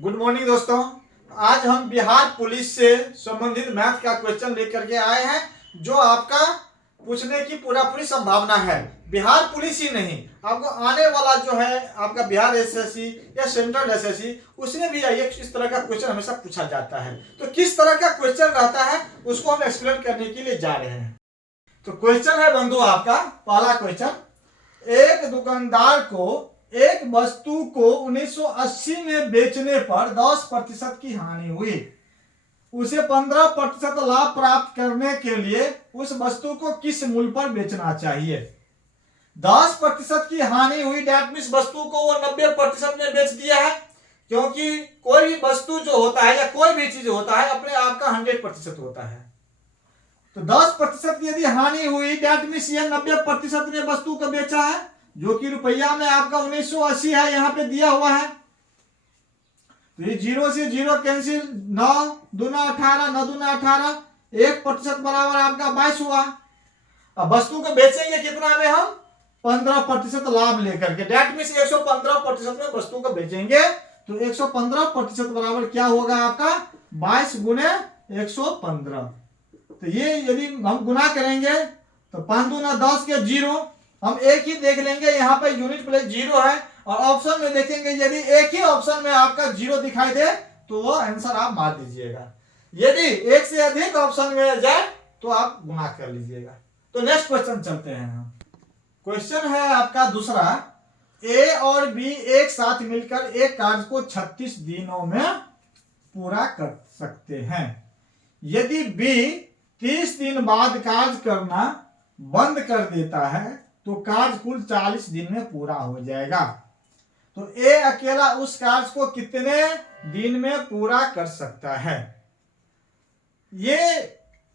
Good morning दोस्तों। आज हम बिहार पुलिस से संबंधित मैथ का क्वेश्चन लेकर के आए हैं जो आपका पूछने की पूरा पूरी संभावना है। बिहार पुलिस ही नहीं, आपको आने वाला जो है आपका बिहार एसएससी या सेंट्रल एसएससी उसमें भी इस तरह का क्वेश्चन हमेशा पूछा जाता है। तो किस तरह का क्वेश्चन रहता है उसको हम एक्सप्लेन करने के लिए जा रहे हैं। तो क्वेश्चन है बंधु आपका पहला क्वेश्चन, एक दुकानदार को एक वस्तु को 1980 में बेचने पर 10% की हानि हुई। उसे 15% लाभ प्राप्त करने के लिए उस वस्तु को किस मूल्य पर बेचना चाहिए। 10% की हानि हुई, डेट मीन्स वस्तु को वो 90% में बेच दिया है, क्योंकि कोई भी वस्तु जो होता है या कोई भी चीज होता है अपने आप का 100% होता है। तो 10% यदि हानि हुई, डेट मीन्स ये 90% में वस्तु को बेचा है, जो कि रुपया में आपका 1980 है, यहां पे दिया हुआ है। तो ये 0 से 0 कैंसिल, 9 दूना 18, 9 दूना 18, 1% बराबर आपका 22 हुआ। अब वस्तु को बेचेंगे कितना में हम, 15% लाभ लेकर के, डेट मीन्स 115% में वस्तु को बेचेंगे। तो 115% बराबर क्या होगा आपका 22 गुने 115। तो ये यदि हम गुना करेंगे तो 5 दूना 10 के 0, हम एक ही देख लेंगे, यहाँ पे यूनिट प्लेस 0 है, और ऑप्शन में देखेंगे यदि एक ही ऑप्शन में आपका 0 दिखाई दे तो वो आंसर आप मार दीजिएगा। यदि एक से अधिक ऑप्शन में जाए तो आप गुना कर लीजिएगा। तो नेक्स्ट क्वेश्चन चलते हैं हम। क्वेश्चन है आपका दूसरा, ए और बी एक साथ मिलकर एक कार्य को 36 दिनों में पूरा कर सकते हैं। यदि बी 30 दिन बाद कार्य करना बंद कर देता है तो कार्य कुल 40 दिन में पूरा हो जाएगा। तो ए अकेला उस कार्य को कितने दिन में पूरा कर सकता है। ये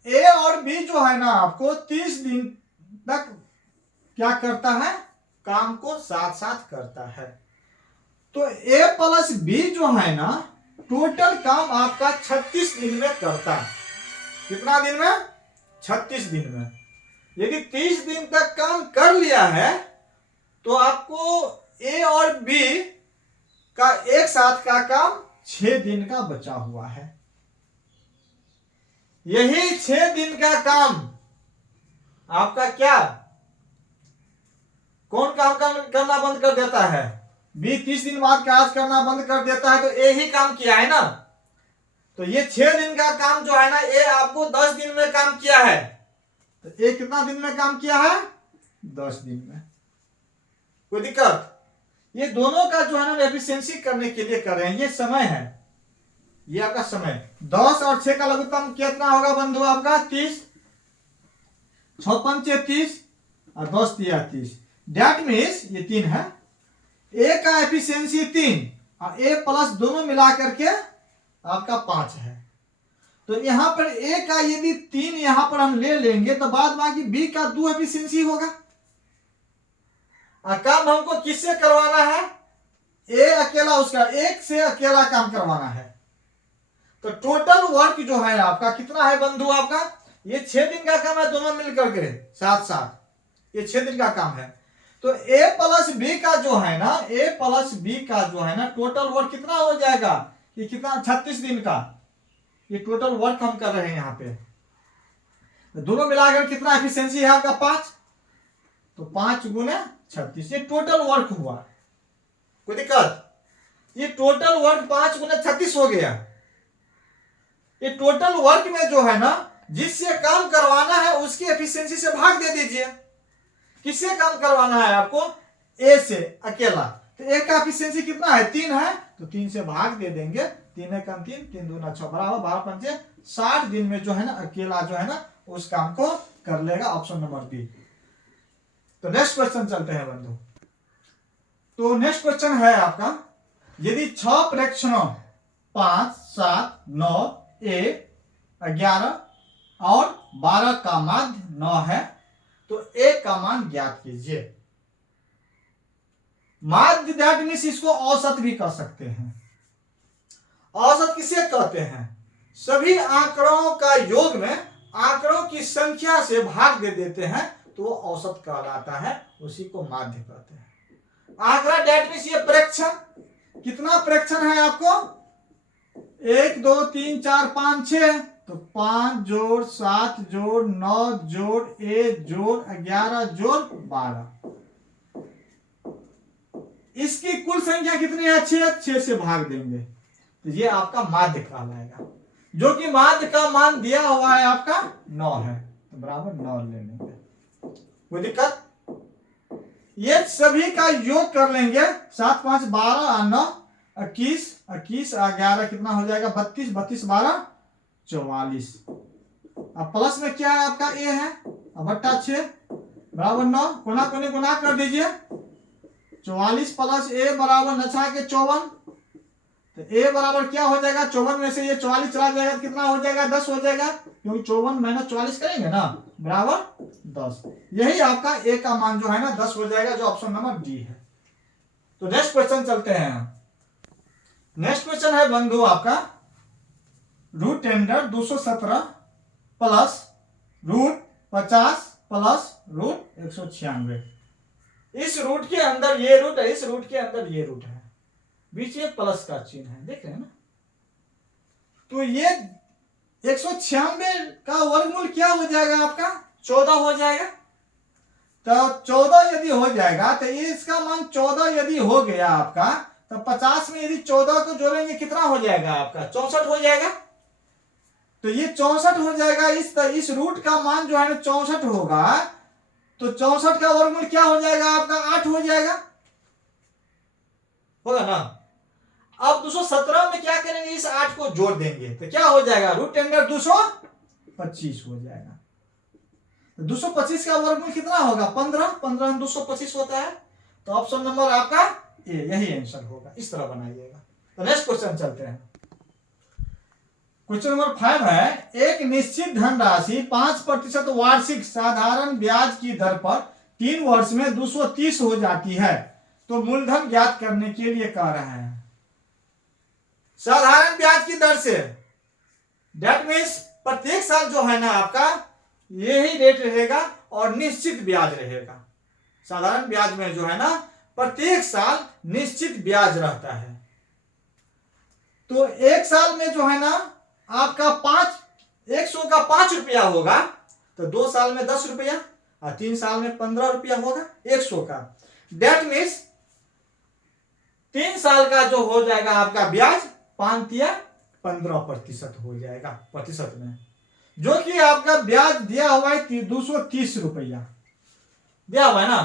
ए और बी जो है ना आपको 30 दिन तक क्या करता है, काम को साथ साथ करता है। तो ए प्लस बी जो है ना टोटल काम आपका 36 दिन में करता है। कितना दिन में, 36 दिन में। यदि 30 दिन तक काम कर लिया है तो आपको ए और बी का एक साथ का काम 6 दिन का बचा हुआ है। यही 6 दिन का काम आपका क्या, कौन काम करना बंद कर देता है, बी 30 दिन बाद कार्य करना बंद कर देता है, तो ए ही काम किया है ना। तो ये 6 दिन का काम जो है ना, ए आपको 10 दिन में काम किया है। तो ए कितना दिन में काम किया है, 10 दिन में। कोई दिक्कत, ये दोनों का जो है ना एफिशिएंसी करने के लिए कर रहे हैं। ये समय है, ये आपका समय। 10 और 6 का लघुत्तम कितना होगा बंधु आपका 30, 6 पंचे 30 और 10 तिया 30, डेट मीन्स ये 3 है। ए का एफिशिएंसी 3 और ए प्लस दोनों मिला करके आपका 5 है। तो यहां पर ए का यदि 3 यहां पर हम ले लेंगे तो बाद बाकी बी का 2 एफिशिएंसी होगा। काम हमको किससे करवाना है, ए अकेला, उसका एक से अकेला काम करवाना है। तो टोटल वर्क जो है आपका कितना है बंधु, आपका ये 6 दिन का काम है, दोनों मिलकर के साथ साथ ये 6 दिन का काम है। तो ए प्लस बी का जो है ना, ए प्लस बी का जो है ना टोटल वर्क कितना हो जाएगा, ये कितना 36 दिन का, ये टोटल वर्क हम कर रहे हैं यहाँ पे। दोनों मिलाकर कितना एफिशिएंसी है आपका 5, तो 5 गुने 36, ये टोटल वर्क हुआ। कोई दिक्कत, ये टोटल वर्क 5 गुने 36 हो गया। ये टोटल वर्क में जो है ना जिससे काम करवाना है उसकी एफिशिएंसी से भाग दे दीजिए। किससे काम करवाना है आपको, ए से अकेला, तो ए का एफिशिएंसी कितना है 3 है, तो 3 से भाग दे देंगे, 3 है कम 3, 3 दूना 6 बराबर 12 पंचे 60 दिन में जो है ना अकेला जो है ना उस काम को कर लेगा, ऑप्शन नंबर बी। तो नेक्स्ट क्वेश्चन चलते हैं बंधु। तो नेक्स्ट क्वेश्चन है आपका, यदि 6 प्रेक्षणों 5, 7, 9, 1, 11 और 12 का माध्य 9 है तो ए का मान ज्ञात कीजिए। माध्य दैट मीन्स इसको औसत भी कह सकते हैं। औसत किसे कहते हैं, सभी आंकड़ों का योग में आंकड़ों की संख्या से भाग दे देते हैं तो वो औसत कहलाता है, उसी को माध्य कहते हैं। आंकड़ा दैट मीन्स ये प्रेक्षण, कितना प्रेक्षण है आपको 1 2 3 4 5 6, तो 5 जोड़ 7 जोड़ 9 जोड़ 1 जोड़ 11 जोड़ 12, इसकी कुल संख्या कितनी है? 6 से भाग देंगे तो ये आपका माध्य कहलाएगा, जो कि माध्य का मान दिया हुआ है आपका 9 है, तो बराबर 9 ले लेंगे। कोई दिक्कत? ये सभी का योग कर लेंगे, 7 5 12 9 21 21 11 कितना हो जाएगा? 32 32 12 44। अब प्लस में क्या है आपका? ए है, बट्टा 6 बराबर 9, कोना कोने गुना कर दीजिए, 44 प्लस ए बराबर 9 के 54, तो ए बराबर क्या हो जाएगा? 54 में से ये 44 चला जाएगा तो कितना हो जाएगा? 10 हो जाएगा, क्योंकि 54 माइनस 44 करेंगे ना, बराबर 10। यही आपका ए का मान जो है ना 10 हो जाएगा, जो ऑप्शन नंबर डी है। तो नेक्स्ट क्वेश्चन चलते हैं। नेक्स्ट क्वेश्चन है बंधु आपका √10 217 प्लस √50 प्लस √196। इस रूट के अंदर ये रूट है, इस रूट के अंदर ये रूट है, बीच में प्लस का चिन्ह है, देख रहे हैं ना। तो ये 196 का वर्गमूल क्या हो जाएगा आपका? 14 हो जाएगा। तो 14 यदि हो जाएगा तो ये इसका मान 14 यदि हो गया आपका, तो 50 में यदि 14 को जोड़ेंगे कितना हो जाएगा आपका? 64 हो जाएगा। तो ये 64 हो जाएगा, इस रूट का मान जो है ना 64 होगा, तो 64 का वर्गमूल क्या हो जाएगा आपका? 8 हो जाएगा, होगा ना। अब 217 में क्या करेंगे? इस 8 को जोड़ देंगे तो क्या हो जाएगा? √10 225 हो जाएगा। तो 225 का वर्गमूल कितना होगा? 15 15 में 225 होता है, तो ऑप्शन नंबर आपका ए यही आंसर होगा। इस तरह बनाइएगा। तो नेक्स्ट क्वेश्चन चलते हैं। क्वेश्चन नंबर 5 है, एक निश्चित धनराशि 5% वार्षिक साधारण ब्याज की दर पर 3 वर्ष में 230 हो जाती है, तो मूलधन ज्ञात करने के लिए कह रहे हैं। साधारण ब्याज की दर से, दैट मीन्स प्रत्येक साल जो है ना आपका यही रेट रहेगा और निश्चित ब्याज रहेगा। साधारण ब्याज में जो है ना प्रत्येक साल निश्चित ब्याज रहता है। तो एक साल में जो है ना आपका 100 का 5 रुपया होगा, तो 2 साल में 10 रुपया और 3 साल में 15 रुपया होगा 100 का। दैट मीन्स 3 साल का जो हो जाएगा आपका ब्याज 5 या 15% हो जाएगा प्रतिशत में, जो कि आपका ब्याज दिया हुआ है 230 रुपया दिया हुआ है ना।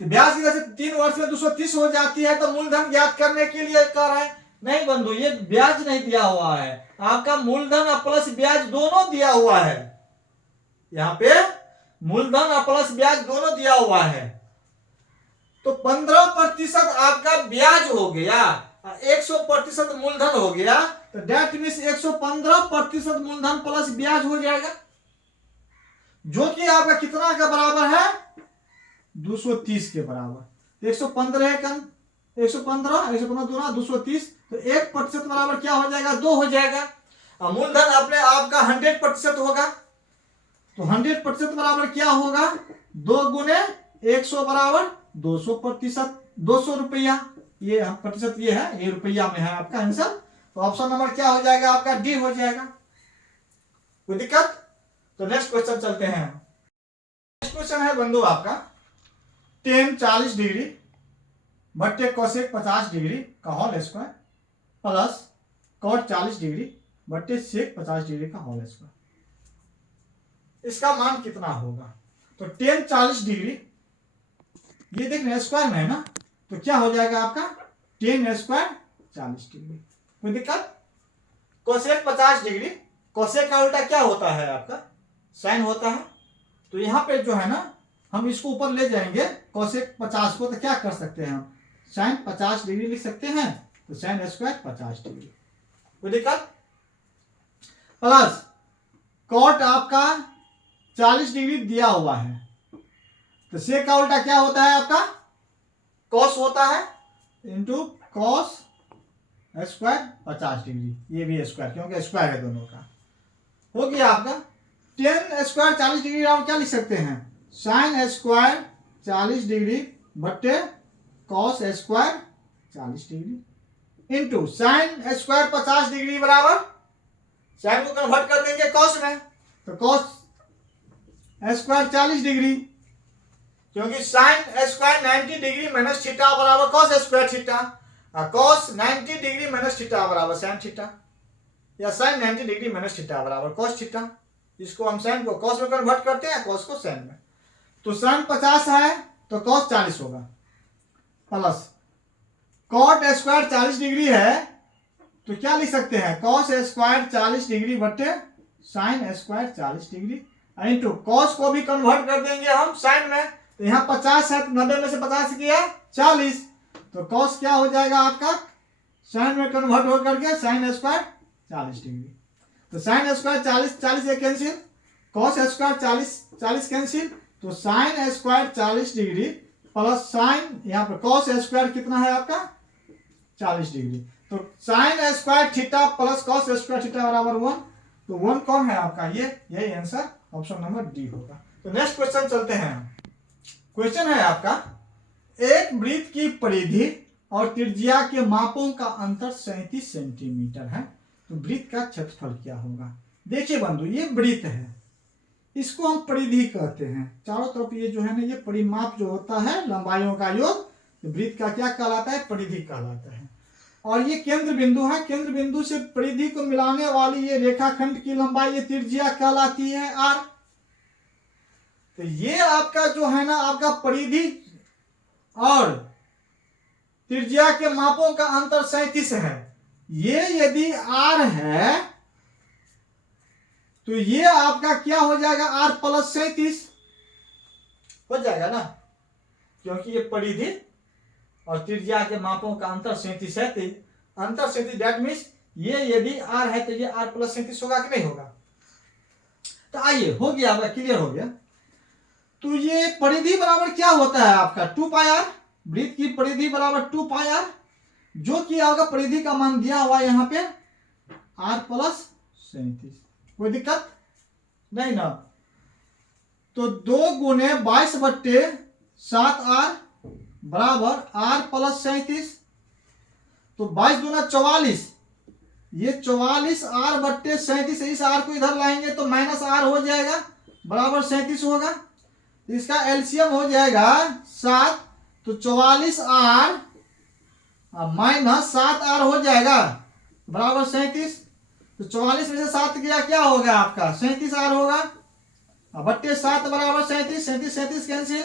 तो ब्याज की वजह से 3 वर्ष में 230 हो जाती है, तो मूलधन ज्ञात करने के लिए कह रहा है। नहीं बंधु, ये ब्याज नहीं दिया हुआ है, आपका मूलधन और प्लस ब्याज दोनों दिया हुआ है। यहां पे मूलधन और प्लस ब्याज दोनों दिया हुआ है। तो 15% आपका ब्याज हो गया, 100% मूलधन हो गया, तो डेट मीन्स 115% मूलधन प्लस ब्याज हो जाएगा, जो कि आपका कितना का बराबर है? 230 के बराबर। 115 कम 115 दूना 230, तो 1% बराबर क्या हो जाएगा? 2 हो जाएगा। मूलधन अपने आपका 100% होगा, तो 100% बराबर क्या होगा? 2 गुने 100 बराबर 200%, 200 रुपया। ये प्रतिशत ये है, ये रुपया में है आपका आंसर। तो ऑप्शन नंबर क्या हो जाएगा आपका? डी हो जाएगा। कोई दिक्कत? तो नेक्स्ट क्वेश्चन चलते हैं। नेक्स्ट क्वेश्चन है बंधु आपका tan 40 डिग्री बट्टे कोसेक 50 डिग्री का whole square plus cot 40 degree बट्टे सेक 50 डिग्री का होल स्क्वायर, इसका मान कितना होगा? तो tan 40 डिग्री, ये देख रहे हैं स्क्वायर में है ना, तो क्या हो जाएगा आपका? tan square 40 degree. कोई दिक्कत? कोसेक 50 डिग्री, कोसेक का उल्टा क्या होता है आपका? साइन होता है। तो यहां पे जो है ना हम इसको ऊपर ले जाएंगे कोसेक 50 को, तो क्या कर सकते हैं हम? साइन 50 डिग्री लिख सकते हैं, तो साइन स्क्वायर 50 डिग्री। कोई दिक्कत? प्लस कॉट आपका 40 डिग्री दिया हुआ है, तो सेक का उल्टा क्या होता है आपका? कॉस होता है, इंटू कॉस स्क्वायर 50 डिग्री, ये भी स्क्वायर क्योंकि स्क्वायर है दोनों का। हो गया आपका tan स्क्वायर 40 डिग्री, आप क्या लिख सकते हैं? साइन स्क्वायर 40 डिग्री बट्टे cos square 40 degree. Into sine square 50 degree बराबर साइन को कन्वर्ट कर देंगे कॉस में, तो कॉस स्क्वायर 40 डिग्री, क्योंकि sine square 90 degree minus theta बराबर cos square theta, cos 90 degree minus theta बराबर साइन थीटा, या साइन 90 डिग्री माइनस थीटा बराबर कॉस थीटा। इसको हम साइन को कॉस में कन्वर्ट करते हैं, कॉस को साइन में। तो साइन 50 है तो कॉस 40 होगा, प्लस कॉट स्क्वायर 40 डिग्री है तो क्या लिख सकते हैं, कॉस स्क्वायर 40 डिग्री बटे sign square 40 degree, into cos को भी कन्वर्ट कर देंगे हम साइन में, तो यहाँ 50 है तो 90 में से 50 किया 40, तो कॉस क्या हो जाएगा आपका, साइन में कन्वर्ट हो करके साइन स्क्वायर 40 डिग्री, तो साइन स्क्वायर 40 से कैंसिल, कॉस स्क्वायर 40 कैंसिल, तो sign square 40 degree plus sign, यहाँ पर कॉस स्क्वायर कितना है आपका 40 डिग्री, तो sine square theta plus cos square theta बराबर 1, तो 1 कौन है आपका, ये यही आंसर ऑप्शन नंबर डी होगा। तो नेक्स्ट क्वेश्चन चलते हैं। क्वेश्चन है आपका, एक वृत्त की परिधि और त्रिज्या के मापों का अंतर 37 सेंटीमीटर है, तो वृत्त का क्षेत्रफल क्या होगा। देखिए बंधु, ये वृत्त है, इसको हम परिधि कहते हैं, चारों तरफ ये जो है ना, ये परिमाप जो होता है लंबाइयों का योग, तो वृत्त का क्या कहलाता है, परिधि कहलाता है। और ये केंद्र बिंदु है, केंद्र बिंदु से परिधि को मिलाने वाली ये रेखाखंड की लंबाई, ये त्रिज्या कहलाती है आर। तो ये आपका जो है ना, आपका परिधि और त्रिज्या के मापों का अंतर 37 है। ये यदि आर है तो ये आपका क्या हो जाएगा, आर प्लस 37 हो जाएगा ना, क्योंकि ये परिधि और त्रिज्या के मापों का अंतर 37 है, तो अंतर 37 दैट मीन्स ये यदि आर है तो ये आर प्लस 37 होगा कि नहीं होगा। तो आइए, हो गया आपका, क्लियर हो गया। तो ये परिधि बराबर क्या होता है आपका 2 पाई आर, वृत्त की परिधि बराबर 2 पाई आर, जो कि आपका परिधि का मान दिया हुआ यहाँ पे आर प्लस 37, कोई दिक्कत नहीं ना। तो 2 गुने 22 बट्टे 7 आर बराबर आर प्लस 37, तो 22 दूना 44, ये 44 आर बट्टे 37, इस आर को इधर लाएंगे तो माइनस आर हो जाएगा बराबर 37 होगा, तो इसका एलसीएम हो जाएगा 7, तो 44 आर माइनस 7 आर हो जाएगा बराबर 37, तो 44 में से 7 गया क्या होगा आपका 37 आर होगा, बट्टे 7 बराबर 37, 37 कैंसिल,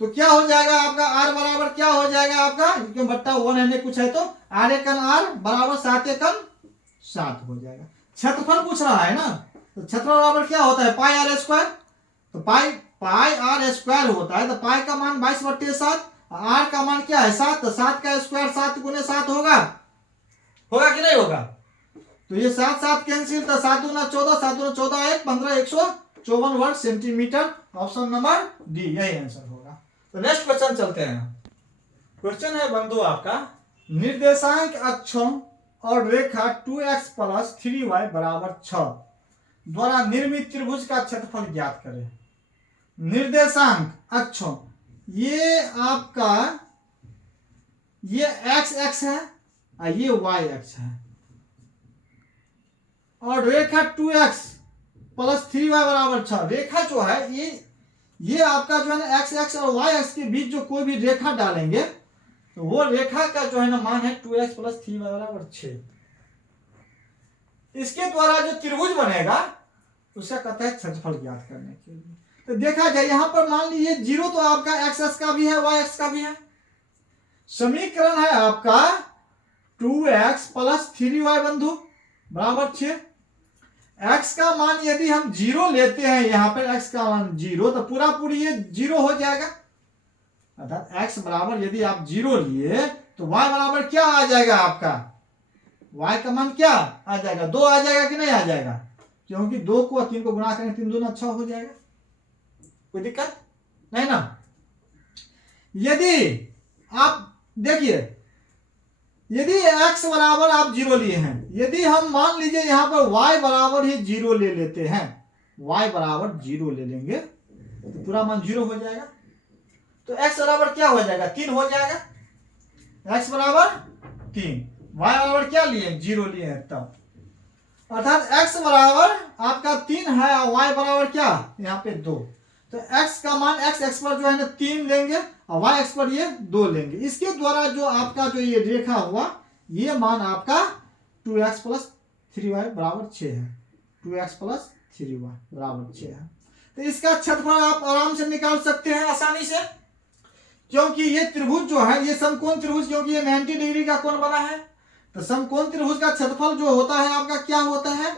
तो क्या हो जाएगा आपका आर बराबर क्या हो जाएगा आपका, क्योंकि बट्टा 1 है कुछ है, तो आर एकन आर बराबर 7 एकन 7 हो जाएगा। क्षेत्रफल पूछ रहा है ना, तो क्षेत्रफल बराबर क्या होता है पाई आर स्क्वायर, तो पाई आर स्क्वायर होता है, तो पाई का मान 22 बट्टे 7, आर का मान क्या है 7, तो 7 का स्क्वायर 7 गुने 7 होगा कि नहीं होगा, तो ये 7 7 कैंसिल, तो 7 दूना 14, 7 दूना 14 1 15, 154 वर्ग सेंटीमीटर, ऑप्शन नंबर डी यही आंसर होगा। तो नेक्स्ट क्वेश्चन चलते हैं। क्वेश्चन है बंधु आपका, निर्देशांक अक्षों और रेखा 2x प्लस 3y बराबर 6 द्वारा निर्मित त्रिभुज का क्षेत्रफल ज्ञात करें। निर्देशांक अक्षों, ये आपका ये x है और ये y अक्ष है, और रेखा 2x प्लस 3y बराबर 6, रेखा जो है ये आपका जो है ना x एक्स और y एक्स के बीच जो कोई भी रेखा डालेंगे तो वो रेखा का जो है ना मान है 2x प्लस 3y बराबर 6। इसके द्वारा जो त्रिभुज बनेगा उसका कहता है क्षेत्रफल ज्ञात करने के लिए। तो देखा जाए यहाँ पर मान लीजिए 0 तो आपका x एक्स का भी है, y एक्स का भी है, समीकरण है आपका 2x प्लस 3y बंधु बराबर 6। x का मान यदि हम 0 लेते हैं, यहाँ पर x का मान 0, तो पूरा पूरी ये 0 हो जाएगा, अर्थात x बराबर यदि आप 0 लिए तो y बराबर क्या आ जाएगा आपका, y का मान क्या आ जाएगा 2 आ जाएगा कि नहीं आ जाएगा, क्योंकि 2 को 3 को गुणा करें 3 दूना 6 हो जाएगा, कोई दिक्कत नहीं ना। यदि आप देखिए, यदि x बराबर आप 0 लिए हैं, यदि हम मान लीजिए यहां पर y बराबर ही 0 ले लेते हैं, y बराबर 0 ले लेंगे तो पूरा मान 0 हो जाएगा, तो x बराबर क्या हो जाएगा 3 हो जाएगा, x बराबर 3, y बराबर क्या लिए, 0 लिए हैं तब। अर्थात x बराबर आपका 3 है और y बराबर क्या, यहाँ पे 2। तो x का मान x पर जो है ना 3 लेंगे और y x पर ये 2 लेंगे। इसके द्वारा जो आपका जो ये रेखा हुआ, ये मान आपका 2x प्लस 3y बराबर 6 है। 2x प्लस 3y बराबर 6 है। तो इसका क्षेत्रफल आप आराम से निकाल सकते हैं आसानी से, क्योंकि ये त्रिभुज जो है, ये समकोण त्रिभुज, क्योंकि ये 90 डिग्री का कोण बना है। तो समकोण त्रिभुज का क्षेत्रफल जो होता है आपका क्या होता है,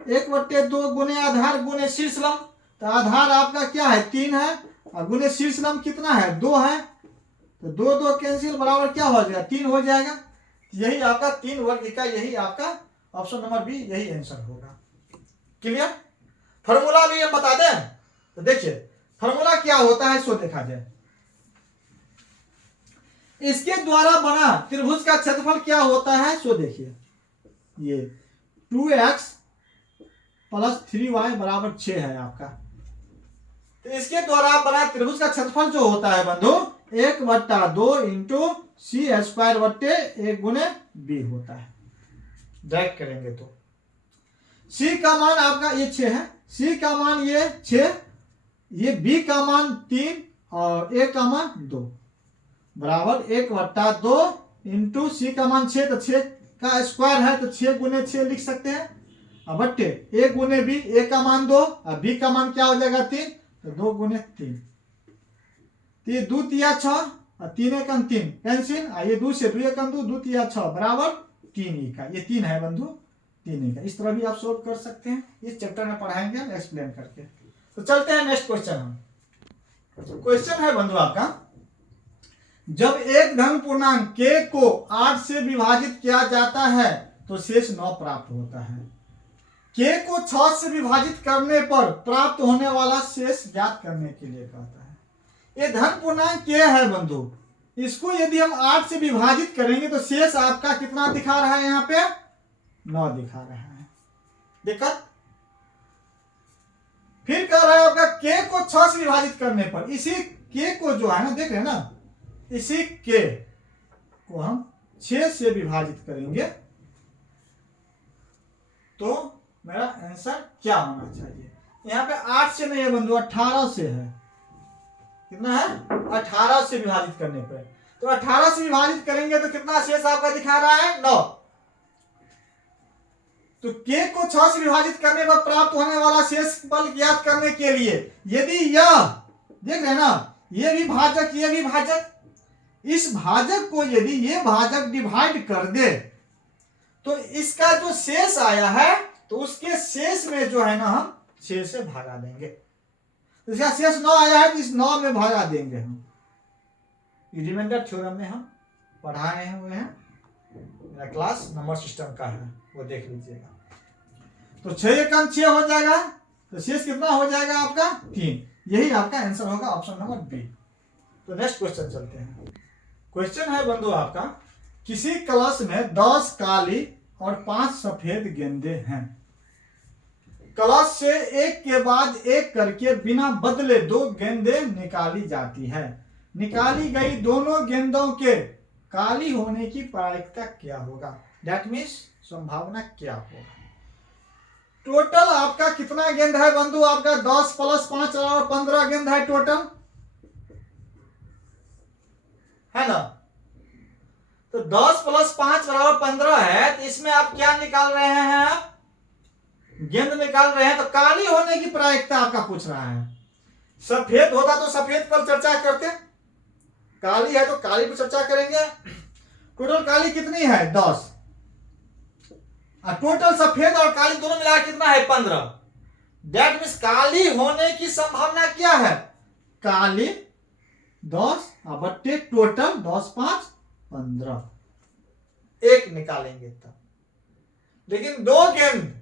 1/2 गुने आधार गुने शीर्ष लंब। तो आधार आपका क्या है, 3 है और गुने शीर्ष लंब कितना है, 2 है। तो 2 कैंसिल बराबर क्या हो जाएगा, 3 हो जाएगा। यही आपका 3 वर्ग का, यही आपका ऑप्शन नंबर बी यही आंसर होगा। क्लियर। फॉर्मूला भी हम बता दें, तो देखिए फॉर्मूला क्या होता है सो देखा जाए। इसके द्वारा बना त्रिभुज का क्षेत्रफल क्या होता है सो देखिए, ये 2x प्लस 3y बराबर 6 है आपका। तो इसके द्वारा बना त्रिभुज का क्षेत्रफल जो होता है बंधु 1/2 इंटू सी स्क्वायर बट्टे 1 गुने बी होता है। डायरेक्ट करेंगे तो c का मान आपका ये 6 है, c का मान ये 6, ये b का मान 3 और a का मान 2 बराबर 1/2 इंटू सी का मान 6, तो 6 का स्क्वायर है तो 6 गुने 6 लिख सकते हैं, और बट्टे 1 गुने बी, ए का मान 2 और बी का मान क्या हो जाएगा 3, तो 2 गुने 3, 2 तिया 6 और 3 एकम 3 कैंसिल, ये 2 से 2 एकम 2, 2 तिया 6 बराबर 3 ई का, ये 3 है बंधु, 3 ई का। इस तरह भी आप सोल्व कर सकते हैं, इस चैप्टर में पढ़ाएंगे हम एक्सप्लेन करके। तो चलते हैं नेक्स्ट क्वेश्चन। हम क्वेश्चन है बंधु आपका, जब एक धन पूर्णांक k को 8 से विभाजित किया जाता है तो शेष 9 प्राप्त होता है। k को 6 से विभाजित करने पर प्राप्त होने वाला शेष ज्ञात करने के लिए कहता है। ये धन पूर्णांक k है बंधु, इसको यदि हम 8 से विभाजित करेंगे तो शेष आपका कितना दिखा रहा है, यहाँ पे 9 दिखा रहा है। दिक्कत फिर कह रहा है आपका k को 6 से विभाजित करने पर, इसी k को जो है ना, देख रहे हैं ना, इसी k को हम 6 से विभाजित करेंगे तो मेरा आंसर क्या होना चाहिए। यहाँ पे 8 से नहीं है बंधु, 18 से है। कितना है, 18 से विभाजित करने पर, तो 18 से विभाजित करेंगे तो कितना शेष आपका दिखा रहा है, 9। तो k को 6 से विभाजित करने पर प्राप्त होने वाला शेष बल ज्ञात करने के लिए यदि यह, देख रहे हैं ना, ये भी भाजक ये भी भाजक, इस भाजक को यदि ये भाजक डिवाइड कर दे तो इसका जो शेष आया है तो उसके शेष में जो है ना हम 6 से भागा देंगे। तो इसका शेष 9 आया है तो इस 9 में भागा देंगे हम। रिमाइंडर थ्योरम में हम पढ़ाए हुए हैं, मेरा क्लास नंबर सिस्टम का है, वो देख लीजिएगा। तो 6 एकम 6 हो जाएगा, तो शेष कितना हो जाएगा आपका 3। यही आपका आंसर होगा ऑप्शन नंबर बी। तो नेक्स्ट क्वेश्चन चलते हैं। क्वेश्चन है बंधु आपका, किसी कलश में 10 काली और 5 सफेद गेंदे हैं। कलश से एक के बाद एक करके बिना बदले 2 गेंदें निकाली जाती है। निकाली गई दोनों गेंदों के काली होने की प्रायिकता क्या होगा, दैट मीन्स संभावना क्या होगा। टोटल आपका कितना गेंद है बंधु, आपका 10 प्लस 5 और 15 गेंद है टोटल, है ना। तो 10 प्लस 5 बराबर 15 है, तो इसमें आप क्या निकाल रहे हैं, आप गेंद निकाल रहे हैं। तो काली होने की प्रायिकता आपका पूछ रहा है। सफेद होता तो सफेद पर चर्चा करते, काली है तो काली पर चर्चा करेंगे। टोटल काली कितनी है 10, और टोटल सफेद और काली दोनों मिलाकर कितना है 15। दैट मीन्स काली होने की संभावना क्या है, काली 10 बट्टे टोटल 10 5 15, एक निकालेंगे तब। लेकिन 2 गेंद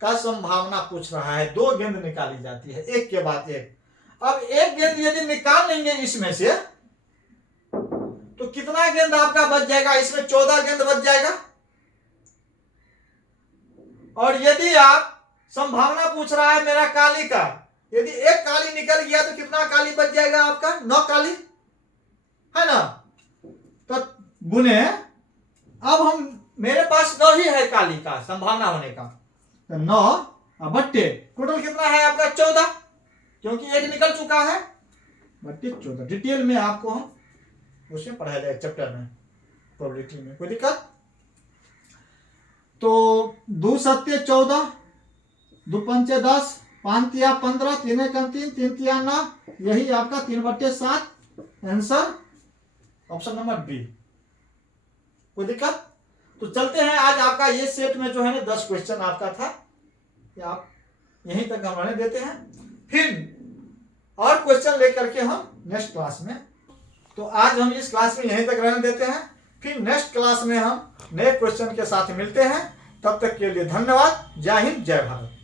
का संभावना पूछ रहा है, 2 गेंद निकाली जाती है एक के बाद एक। अब एक गेंद यदि निकाल लेंगे इसमें से तो कितना गेंद आपका बच जाएगा, इसमें 14 गेंद बच जाएगा। और यदि आप संभावना पूछ रहा है मेरा काली का, यदि एक काली निकल गया तो कितना काली बच जाएगा आपका, 9 काली, है ना। तो गुने अब हम मेरे पास 9 ही है काली का संभावना होने का, तो 9 बट्टे टोटल कितना है आपका 14, क्योंकि एक निकल चुका है, बट्टे 14। डिटेल में आपको हम उसमें पढ़ाया जाएगा चैप्टर में, प्रोबेबिलिटी में। कोई दिक्कत? तो 2 सत्ते 14, 2 पंचे 10, 5 तिया 15, 3 एकम 3, 3 तिया 9, यही आपका 3/7 आंसर ऑप्शन नंबर बी। कोई दिक्कत? तो चलते हैं, आज आपका ये सेट में जो है ना 10 क्वेश्चन आपका था, कि आप यहीं तक हम रहने देते हैं, फिर और क्वेश्चन लेकर के हम नेक्स्ट क्लास में। तो आज हम इस क्लास में यहीं तक रहने देते हैं, फिर नेक्स्ट क्लास में हम नए क्वेश्चन के साथ मिलते हैं। तब तक के लिए धन्यवाद। जय हिंद, जय भारत।